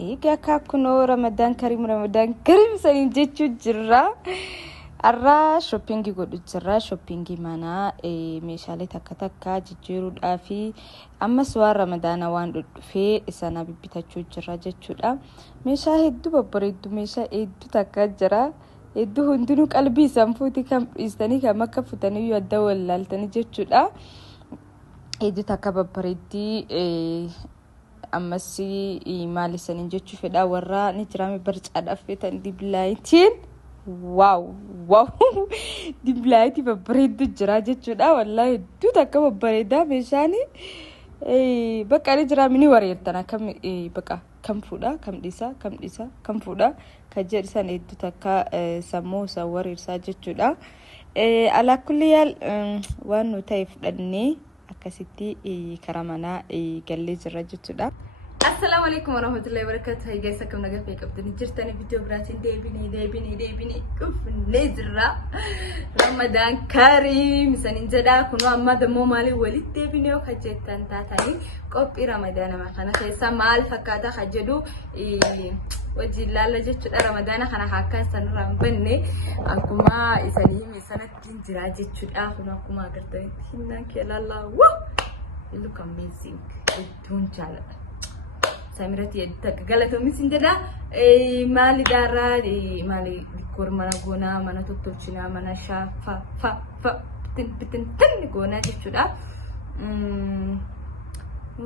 إيجا كاكونو رمضان كريم سنجتشو جرا الرا شوبينجي قد جرا شوبينجي مانا ميشالي تكا جيرو دافي أما سوار رمضان وان في إسانا بيبتاچو جرا جتشو دا ميشا هدو ببريدو ميشا هدو تكا جرا هدو هندونو قلبي سنفوتي كم إستاني كما كفتاني يودو اللالتاني جتشو دا هدو تكا ببريدي أمسي مالي سنجتشو في دا ورا نجرامي برج أدفتا دي بلايتين واو دي بلايتي ببريدو جراجة جدا والله دو تكا ببريدا ميشاني بقى نجرامي وريرتنا كم بقى كم فودا كم فودا كجر سنة دو تكا سموسا وريرسا جدا على كل يال وانو تايف دني أكاسيتي كرامنا قال لي جراجة جدا. السلام عليكم ورحمة الله وبركاته. هاي جايسة كم نجا فيك أبدني جرتني فيديو براتين ديبيني كف نزرة رمضان كريم سننجدا كنوا أما دمو مالي ولي ديبيني وخجتان تاتاني قب رمضان ما خنا خيسا مال فكاتا خجدو وجي لالا جتشو رمضان خنا حكا سن رمبني أنكما إسانيه مسانة تنجرا جتشو كنوا كما قرتني هنا كلالا ووو you look amazing don't jala Samirati edda galato misinjada mali dara mali dikor mana gona mana tuttuchina mana fa tin gona jechuudha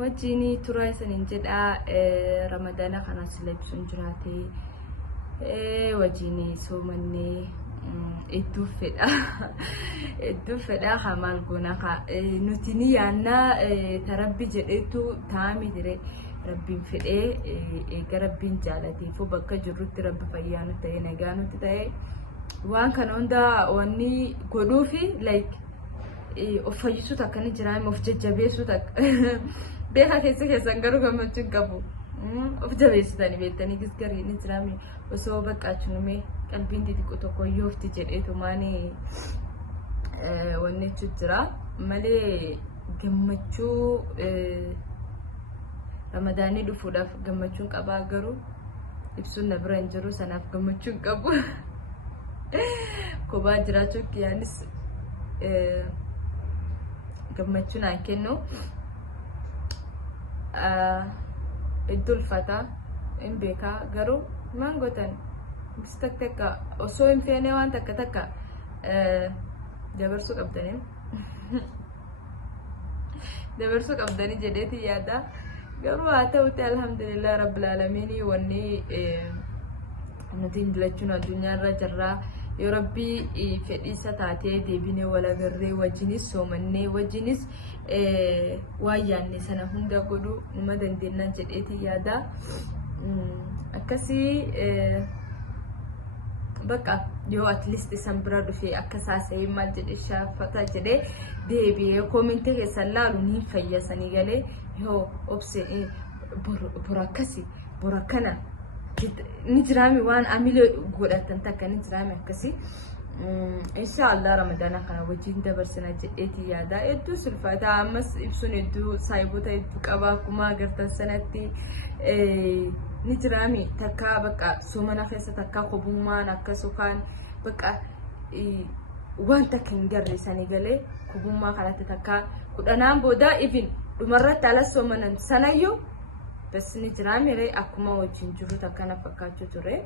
wajini turaa isanin jedha ramadana kana silebsun jiraate wajini soomanne eddu fedha hamal gona ka nutini yanna tarabbi jedhetu taami dire ربين في إيه كربين جالتي فبكة جرّت رب فيانو تاي نجانو تاي وان كان عندا واني قروفي like أفجسو تكني جراي مفججبيسو تك بيها كيسة سانغرو كم تجيبو أفجبيسو تاني بيتاني كيس كريني جرامي وسو بكة شنومي قلبين دي كتو كويوف تجري تماني واني تجرا مالي جمّتشو Ramadani dhufuudhaaf gammachuun qabaa garuu ibsuun na bira hin jiru sanaaf gammachuun qabu kophaa jiraachuu kiyyaanis gammachuun aan kennu iddoo ulfaataa hin beekaa garuu maan gootan takka osoo hin feene waan takka dabarsuu qabdanii jedheeti yaada قالوا أتوت الحمد لله رب العالمين وني نتين دلتشون الدنيا رجرا يا ربي فديسة تاتي ديبيني ولا غري وجنس سومني وجنس وياني سنة هندا قدو نمدن دينا جدئتي يادا أكسي بقى يو أتليست سنبرا دفي أكساسي مال جدي شافتا جدي ديبي كومنتي كسلالو نين فيا سنيغالي هو أبسي براكسي براكنا نجرامي وان عملوا قولة تنتك نجرامي كسي إن شاء الله رمضان خنا وجين دبرسنا جئتي يادا إدو سلفاتا أمس إبسون إدو سايبوتا إدو كباكما قرطان سنتي نجرامي تكا بقى سومنا خيسة تكا خبومان أكا سوكان بقى وان تكين جري سنغالي خبوما خلات تكا كدانام بودا إفين مرات على سومنا سنايو بس نجرامي ري أكما وجين جرو تكانا فكاتو تري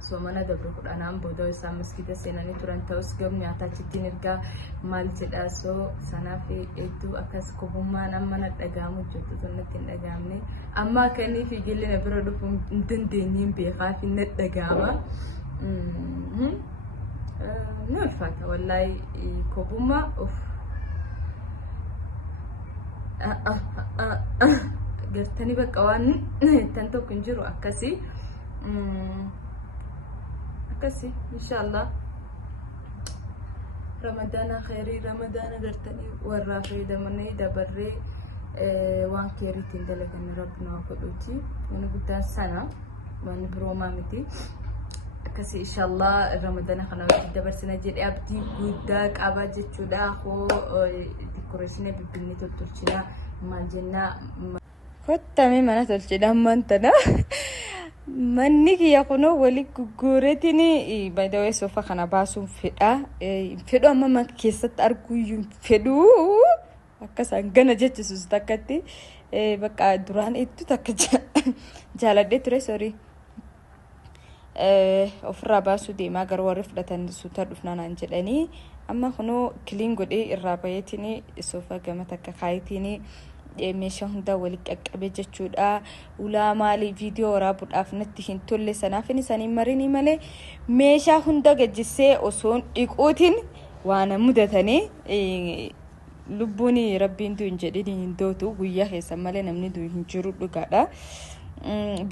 سومنا دبرو كدانام بودا ويسا مسكيدة سيناني تران تاوس قم نياتا چتين إرقا مال جداسو سنافي إدو أكاس خبوما نمانا تقامو جوتو تنتين تقامني أما كاني في جيلي نبرو دفو ندندينين بيخافي نتقاما نولفاتا والله خبوما أوف قلتني بقى وان تنتو كنجرو أكاسي إن شاء الله رمضان خيري رمضان قلتني والرافي دمني دبري وان كيري تندلك أن ربنا وقلوتي وانا قلتها سنة وانا بروما متي أكاسي إن شاء الله رمضان خنا دبر سنة جدي أبدي قدك أباجي تشودا خو ديكوريشني ببني تلتوشنا مالجنا kottame mana tolchidhaan mantana manni kiyya kunoo wali gurgureetini by the way sofa kana baasuun fedhu amma man keessatti arguu fedhu akkasaan gana jechisus takkatti bakka duraan ittu takka jaaladhee ture sorry ofirraa baasuu deemaa gara warri fudhatan suuta dhufnaan jedhanii amma kunoo kiliin godhee irraa bayeetini sofa gama takka kaayitini meeshaa hunda wali qaqqabe jechuudha ulaa maali viidiyoo waraabuudhaaf natti hin tolle sanaaf isaanii marini malee meeshaa hunda gajjisee osoon dhiquutiin waan mudatanii lubbuun rabbiin du'in jedhanii hin dootu guyyaa keessa malee namni du'in hin jiru dhugaadha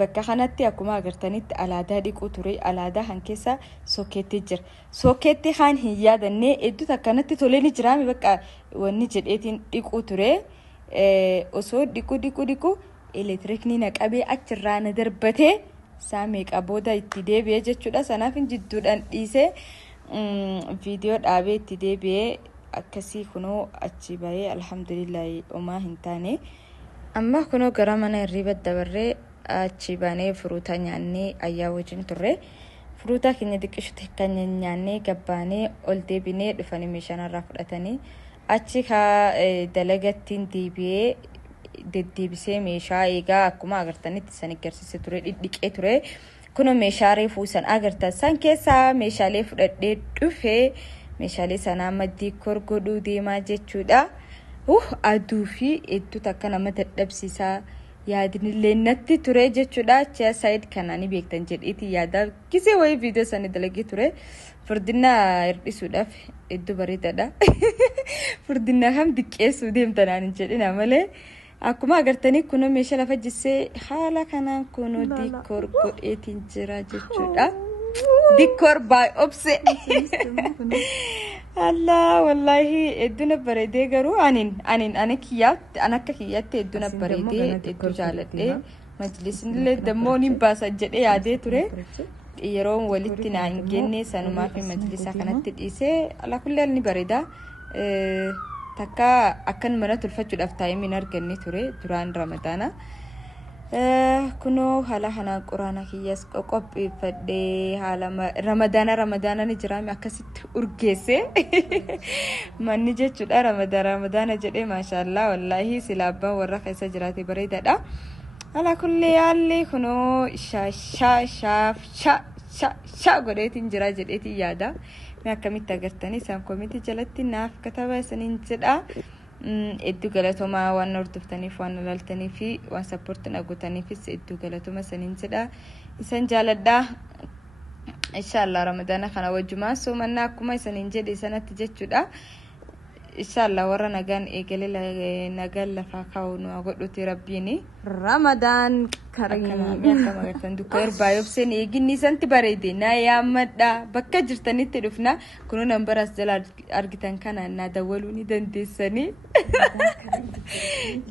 bakka kanatti akkuma agartanitti alaadaa dhiquu ture alaadaa han keessa sookeetti jira sookeetti haan hin yaadannee hedduu akkanatti tolee ni jiraami bakka wanni jedheetiin dhiquu ture osoo dhiqu elektirikni naqabee achirraa na darbatee saa meeqa booda itti deebi'ee jechuudha sanaaf jidduudhaan dhiisee viidiyoo dhaabee itti deebi'ee akkasii kunoo achi bahee alhamdulillahi omaa hin taane amma kunoo gara mana hirriba dabarree achi baanee furuuta nyaannee ayyaa wajjin turre furuuta keenya xiqqishutti kan nyaannee gabbaanee ol deebinee dhufanii meeshaanarraa fudhatanii achi dalagattiin deebi'ee deddeebisee meeshaa eegaa akkuma agartanitti san agarsiise ture dhidhiqee ture kunoo meeshaa reefuu san agartan san keessaa meeshaalee fudhadhee dhufee meeshaalee sanaa maddii korgodhuu deemaa jechuudha aduu fi hedduu takka nama dadhabsiisaa yaadinillee natti ture jechuudha achi saayid kanaanii beektan jedheeti yaadaa gisee wayii viidiyoo sana dalagee ture furdina hirdhisuudhaaf hedduu bareedaadha furdina kam diqqeessuu deemtanaan jedhina malee akkuma agartanii kunoo meeshaa lafa jissee haala kanaan kunoo diikoor godheetiin jira jechuudha diikoor baay obse Allah wallahi hedduu bareedee garuu ani kiyyaatti hedduu bareedee hedduu jaaladhee majlisinillee dammoo ni baasa jedhee yaadee ture yeroo walitti na hin genne sanumaa fi majlisa kanatti dhiisee ala kullee ni bareeda takka akkan mana tolfachuudhaaf taa'imni arganne ture duraan ramadaana kunoo haala kanaan quraana kiyyas qopheeffadhee haala ramadaana ni jiraame akkasitti urgeesse manni jechuudha ramadaana jedhee maashaallah wallahi sila abbaan warra keessa jiraate bareedaadha ala kullee yaallee kunoo shaa godheetiin jira jedheetiin yaada mee akkamitti agartanii isaan koomiti jalatti naaf kataba isaniin jedha hedduu galatoomaa waan hordoftaniif waan ilaaltanii fi waan sappoortiin agootaniifis hedduu galatooma isaniin jedha isan jaaladha inshallah ramadaana kana wajjumaa soomannaa akkuma isaniin jedhe sanatti jechuudha inshallah warra nagaan eegalee nagaan lafaa kaa'u nu godhuti rabbiin ramadaan kariim akkama agartan dukkaar baay'obseen eeginni santi bareede na yaammadha bakka jirtanitti dhufna kunoo nambaras jala argitan kana na dawwaluu ni dandeessanii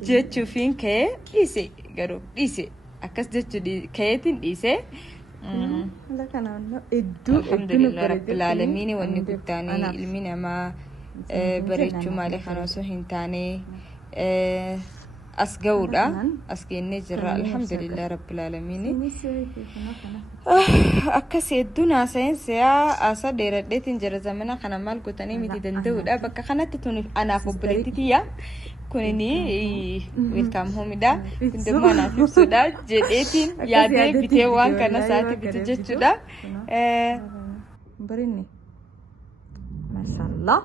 jechuufiin ka'ee dhiise garuu dhiise akkas jechuu ka'eetiin dhiise alhamdulillah rabbil aalamiin wanni guddaan ilmi namaa bareechuu malee kan osoo hin taane as ga'uudha as geennee jirra alhamdulillah rabbil aalamiin akkas hedduun haasa'insiyaa asa dheeradheetiin jira zamana kana maal gootanii miti danda'uudha bakka kanatti tuniif anaaf obboleettitiyya kunini welcome homeidha hundummaa naaf ibsuudha jedheetiin yaadee bitee waan kana saati bitu jechuudha barinni mashallah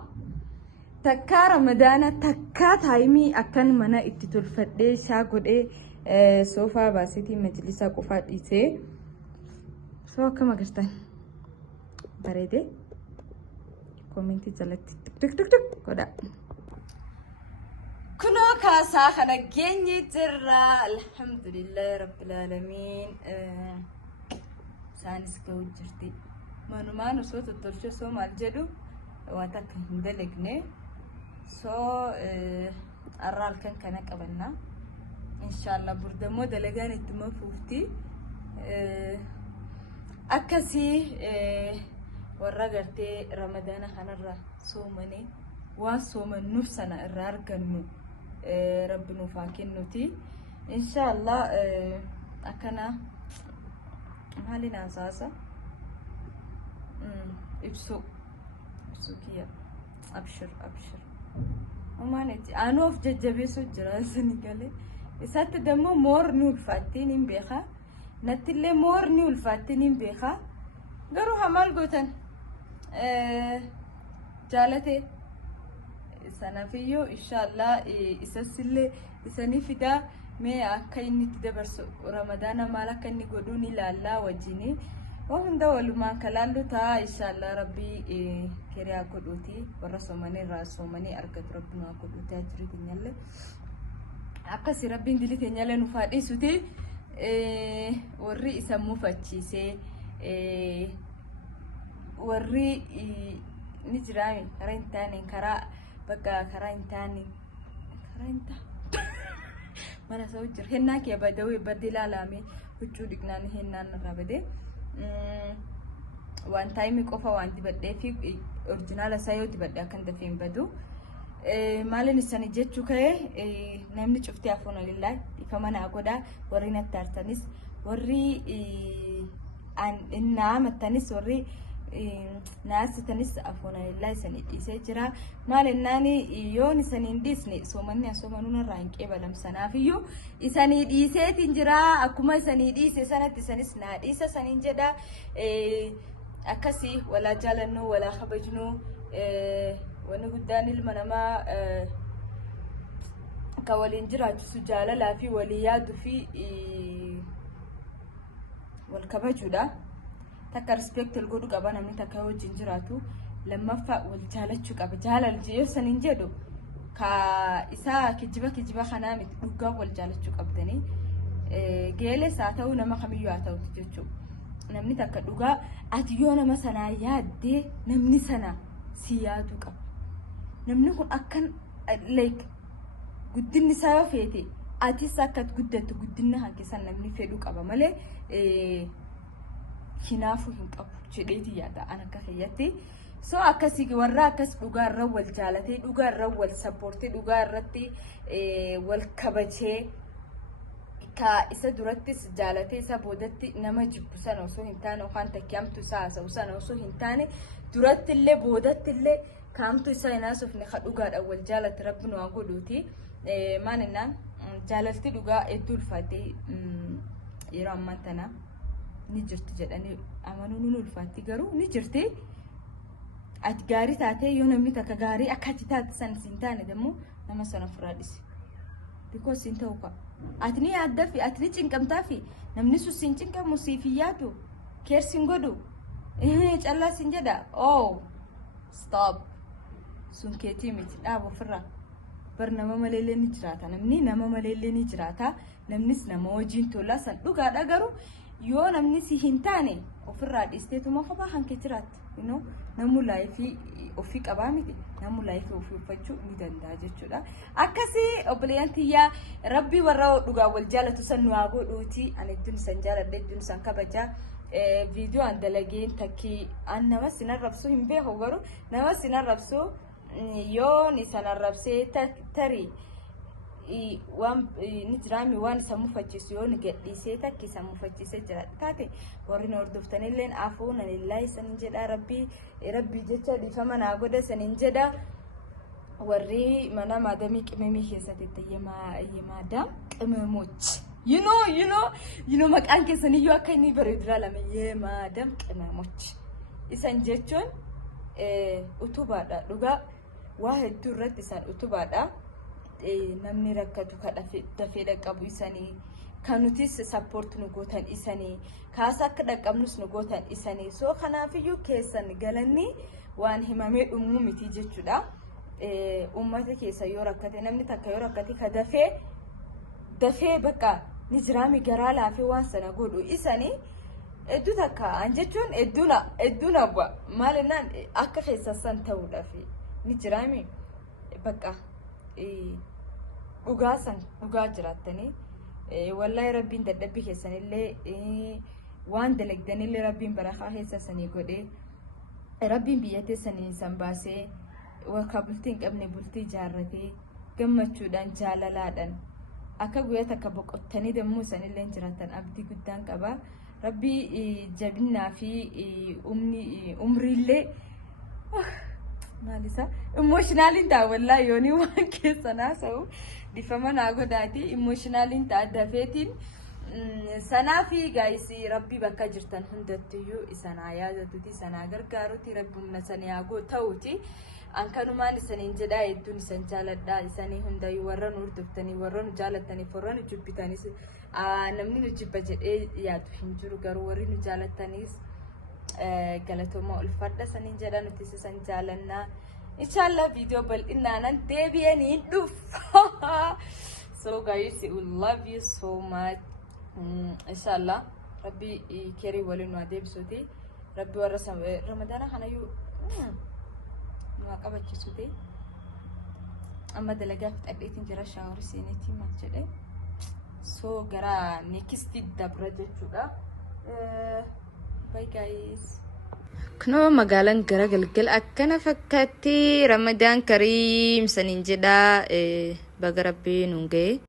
takka ramadaana takka taayimii akkan mana itti tolfadhee isaa godhee soofaa baasetii majlisa qofaa dhiisee soo akkam agartan bareede koomentii jalatti tik godha kunoo kaasaa kana geenye jirra alhamdulillah rabbil aalamiin isaanis ga'uu jirti manumaan osoo tottolchee soo maal jedhu waan akka hin dalagne soo arraal kan kana qabanna inshallah burdamoo dalagaan itti mafuufti akkasii warra gartee ramadaana kanarra soomanii waan soomannuuf sana irraa argannu rabbi nuuf haa kennuti إن شاء الله أكنا مالنا أساسا إبسو كيا أبشر وما نتي أنا في ججبي سجرا سنقالي إسات دمو مور نول فاتين بيخا نتلي مور نول فاتين بيخا قرو همال قوتن جالتي سنة فيو إن شاء الله إساسلي إساني فدا مي أكايني تدبرسو رمضان مالا كني قدوني لالا وجيني وهندا ولما كلالو تا إن شاء الله ربي كريا قدوتي ورسوماني راسوماني أركت ربنا قدوتي أجري تنيالي أكاسي ربي ندلي تنيالي نفادي سوتي ورّي إسامو فاتشيسي ورّي نجرامي كرين تاني كرا بقى كرين تاني mana sawjir henna ke badawi badila lami huccudik nan henna rabade one time qofa wanti badde fi original sayo tibadde kan dafin badu malen isani jechu kay namni cufti afuna lillahi ifamana goda warina tartanis warri an inna matanis warri ناس تنس أفونا لله سنيد إسجرا مال الناني يون سنين ديسني سومني سومنون الرانك إبلام سنافيو إسنيد إسات إنجرا أكما سنيد إس سنة سنس ناد إس سنين جدا أكسي ولا جالنو ولا خبجنو ونقدان المنما كوالينجرا سجالة لا في ولياد في والكبجو ده تكا رسبكت الجودو كابانا من تكاو جنجراتو لما فا والجالتشو كاب جالل جيو سننجدو كا إسا كجبا خنامي دوغا والجالتشو كابدني جيلي ساتو نما خميو آتاو تجوچو نمني تكا دوغا أتيو نما سنا يادي نمني سنا سيادو كاب نمني هون أكن ليك قدن نسايو فيتي أتي ساكت قدتو قدن هاكي سن نمني فيدو كابا مالي كنافو هنقبو جديتي يادا أنا كخياتي سو أكاسي ورا أكاس دوغار رول جالتي دوغار رول سبورتي دوغار رتي والكبتشي كا إسا دورتي سجالتي إسا بودتي نما جبو سنة وسو هنتاني وخان تكيامتو ساسا وسنة وسو هنتاني دورتي اللي بودتي اللي كامتو إسا يناسو فنخا دوغار أول جالت ربنو أقودوتي ماننا جالتي دوغار إدو الفاتي يرام مانتنا نجرت جداني أمانو الفاتي قرو نجرتي أتجاري تاتي يوم نملك كجاري أكاتي تات سنتاني دمو لما سنة فرادس because سنتوكا أتني أدفي أتني تنكم تافي نمنسو سنتكم مصيفياتو كير سنجدو إيه الله سنجدا أو stop سنكتي مت أبو فرا برنامج مليلي نجراتا نمني نما مليلي نجراتا نمنس نموجين تولا سن لقى دعارو يو نمني سهنتاني وفراد استيتو ما خبا هنكترات إنه نمو لايفي وفيك أبامي نمو لايفي وفي فتشو ميدان داجتشو لا أكاسي أبليانتيا ربي وراو لغا والجالة تسنو أقو دوتي أنا الدون سنجالة الدون سنكبجا فيديو عن دلقين تكي أنا ما سنربسو هم بيه وغرو نما سنربسو يو نسنربسي تري وان نجرامي وان سمو فجسيون قديسي تكي سمو فجسي جراتاتي ورين وردفتني لين عفونا لله سننجدا ربي جتا دي فمن عقودا سننجدا وري منا مادامي كميمي خيساتي يما دام كميموش you know مكان كسني يو أكايني بريدرا لما يما دام كميموش إسان جتون أتوبادا لغا واحد دورت إسان أتوبادا namni rakkatu dafee dhaqqabu isanii kanutis support nu gootan isanii kaasa akka dhaqqabnus nu gootan isanii soo kanaafiyyuu keessan galanni waan himamee dhumuu miti jechuudha ummata keessa yoo rakkate namni takka yoo rakkate ka dafee bakka ni jiraami garaa laafee waan sana godhu isanii hedduu takka an jechuun hedduuna bu'a maalinaan akka keessa san ta'uudhaaf ni jiraami bakka dhugaa jiraatanii wallahi rabbiin dadhabbii keessanillee waan dalagdanillee rabbiin barakaa keessa sanii godhee rabbiin biyyatee sanii san baasee wakka bultii hin qabne bultii jaarratee gammachuudhaan jaalalaadhaan akka guyyaa takka boqottanii deemuu sanillee jiraatan abdii guddaan qaba. Rabbi jabinaa fi umriillee maalisa emotionalin ta'a wallahi yooni waan keessa naasa'u difama naa godaati emotionalin ta'a dafeetiin sanaa fi guys rabbi bakka jirtan hundattiyyuu isanaa yaadatuti isanaa gargaaruti rabbi humna sanii haa ta'uti. Ankanumaan isaniin jedhaa hedduun isan jaaladhaa isanii hundayyuu warra nu hordoftanii warra nu jaalataniif warra nu jibbitanis namni nu jibba jedhee yaadu hin jiru garuu warri nu jaalataniis galatooma ulfadha saniin jedha nuti isan jaalannaa inshallah video bal'inaanan deebi'anii dhufu. So guys we love you so much inshallah rabbi kerii waliin nu adeebsuuti rabbi warra ramadana kanayyuu qabachiisuuti amma dalagaaf xadheetiin jira shaawar seeneetii maal jedhe so gara next dabra jechuudha. Bye guys. Kunoo magaalaan gara galgal akkana fakkaatti Ramadaan Kariim saniin jedha baga rabbii nuun ga'e.